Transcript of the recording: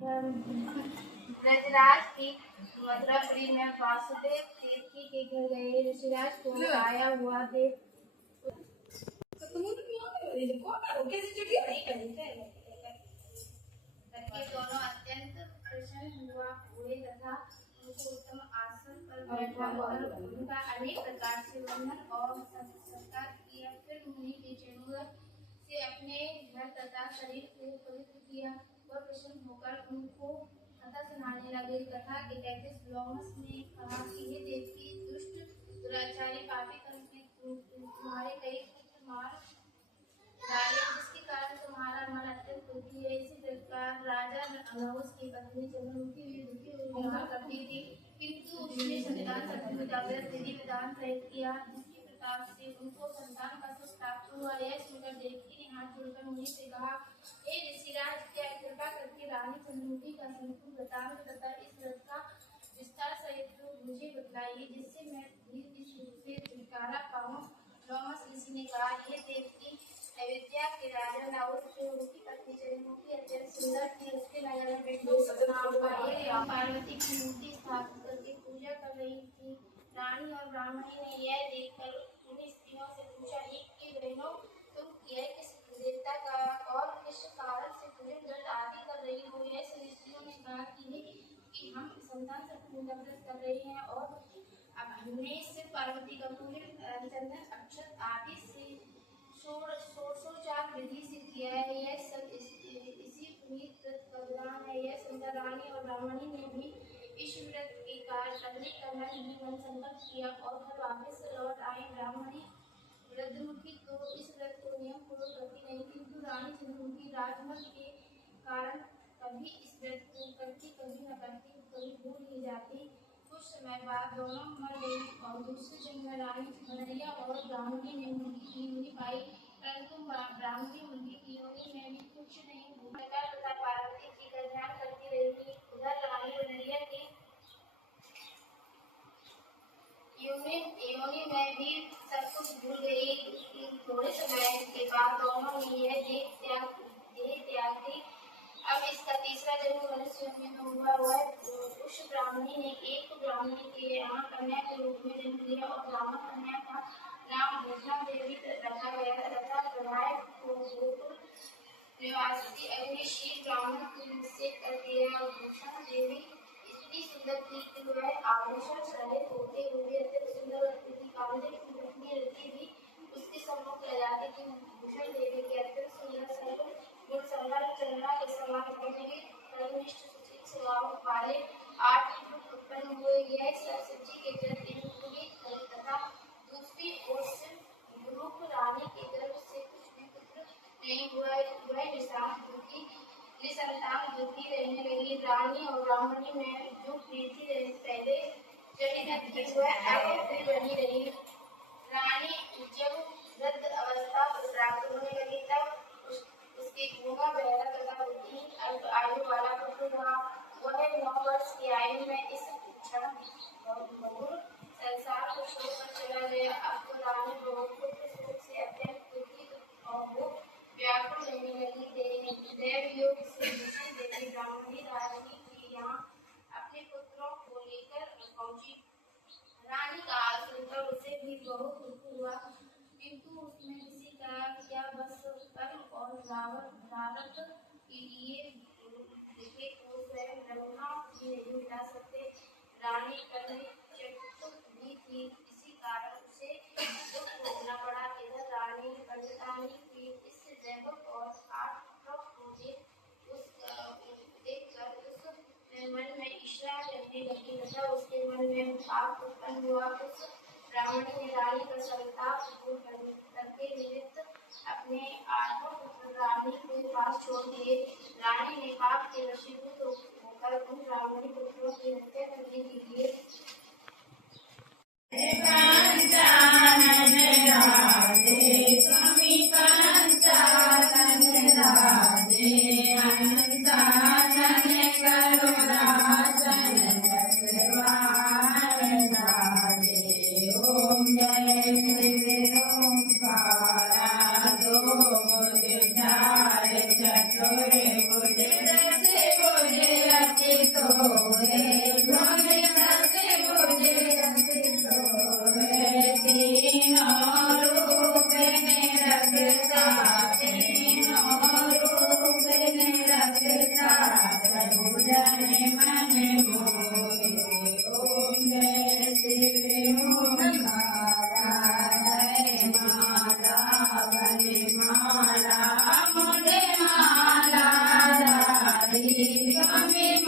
ब्रजराज की मथुरापुरी में वासुदेव देवकी के घर गए। ऋषिराज को आया हुआ देव दोनों अत्यंत प्रसन्न हुए तथा उनको उत्तम आसन पर बैठाकर उनका अनेक प्रकार से वंदन और सत्कार किया। फिर मुनि के चरणों से अपने घर तथा शरीर को पवित्र किया। वह प्रसन्न होकर उनको कथा सुनाने लगे। कथा के 33 श्लोक में कहा कि हे देवकी, दुष्ट दुराचारी पापी कर्म ने तुम्हारे कई पुत्र मार डाले, जिसके कारण तुम्हारा मन अत्यंत दुखी है। इसी प्रकार राजा अनौस की पत्नी चंद्रमुखी भी दुखी हुआ करती थी, किंतु उसने संतान विधि विधान सहित किया, जिसके प्रताप से उनको संतान का सुख प्राप्त हुआ। यह सुनकर देवकी ने हाथ जोड़कर मुनि से कहा, हे ऋषिराज, क्या कृपा करके रानी चंद्रमुखी का संपूर्ण वृत्तांत तथा इस व्रत का विस्तार सहित मुझे बतलाइए, जिससे मैं भी इस रूप से छुटकारा पाऊं। लोमस ऋषि ने कहा, हे देवकी, अयोध्या के राजा लाउस जो उनकी पत्नी चंद्रमुखी अत्यंत सुंदर थी, उसके नगर में पार्वती की मूर्ति स्थापित करके पूजा कर रही थी। रानी और ब्राह्मणी ने यह देखकर उन स्त्रियों से पूछा, हे बहनों, तुम यह किस देवता का और किस कारण से पूजन व्रत आदि कर रही हो? यह सभी स्त्रियों ने कहा कि हम संतान से पूजा व्रत कर रहे हैं और अब हमने सिर्फ पार्वती का पूजन चंदन अक्षत आदि से षोडशोपचार विधि से किया है। यह सब इसी पुनीत व्रत का विधान है। यह सुंदर रानी और ब्राह्मणी ने भी इस व्रत के कार्य करने का मन संकल्प किया और घर वापस लौट आई। ब्राह्मणी वृद्धमुखी तो इस व्रत को नियम पूर्वक करती नहीं, किंतु रानी चंद्रमुखी राजमल के कारण कभी इस व्रत को करती, कभी न करती, कभी भूल ही जाती। कुछ समय बाद दोनों मर गई और दूसरे दिन में रानी नरिया और ब्राह्मणी ने मुनि पाई, परंतु ब्राह्मणी मुनि की योनि में भी कुछ नहीं भूलकर तथा पार्वती जी का ध्यान करती रही। उधर रानी नरिया की योनि में भी सब कुछ भूल गई। थोड़े समय के बाद दोनों ने यह देह त्याग दी। अब इसका तीसरा जन्म मनुष्य में हुआ। उस ब्राह्मणी ने एक ब्राह्मणी के यहाँ कन्या के रूप में जन्म लिया और ब्राह्मण कन्या का नाम भूषण देवी रखा गया तथा विधायक को गोकुल निवासी अग्निशील ब्राह्मण को निश्चित कर दिया। भूषण देवी इतनी सुंदर थी कि वह आभूषण सहित होते हुए अत्यंत सुंदर लगती थी। कामदेव की पत्नी रति भी उसके सम्मुख रह जाती थी। भूषण देवी के अत्यंत सुंदर सर्व गुण संवर चंद्रमा के समान धर्मनिष्ठ सुशील स्वभाव वाले 8 पुत्र उत्पन्न हुए। यह सब शिवजी के गर्भ हुए तथा दूसरी ओर से रूप रानी के गर्भ से कुछ भी पुत्र नहीं हुआ। वह निसंतान दुखी रहने लगी। रानी और ब्राह्मणी में जो प्रीति पहले चली न थी, वह अब भी बनी रही। रानी जब वृद्ध अवस्था प्राप्त होने लगी, तब उसके गूंगा बहरा तथा बुद्धिहीन अल्प आयु वाला पुत्र हुआ। वह 9 वर्ष की आयु में इस क्षण बहुर संसार को छोड़कर चला गया। अब तो रानी पुत्र शोक से अत्यंत दुखित और वो व्याकुल रहने लगी। देव योग से दूसरी देवी ब्राह्मणी रानी के यहाँ अपने पुत्रों को लेकर पहुंची। रानी का हाल सुनकर उसे भी बहुत दुख हुआ, किंतु उसने किसी का क्या बस कर्म और भारत के लिए देखे को स्वयं ब्रह्मा भी नहीं मिटा सकते। रानी चतुर भी थी, इसी कारण उसे दुख भोगना पड़ा। इधर रानी पंडितानी की इस वैभव और आटों को देखकर उसके मन में ईर्ष्या रहने लगी तथा उसके मन में पाप उत्पन्न हुआ। उस ब्राह्मणी ने रानी का संताप दूर करके निमित्त अपने 8 पुत्र रानी के पास छोड़ दिए। रानी ने पाप के वशीभूत होकर उन ब्राह्मणी पुत्रों की हत्या करने के लिए તમે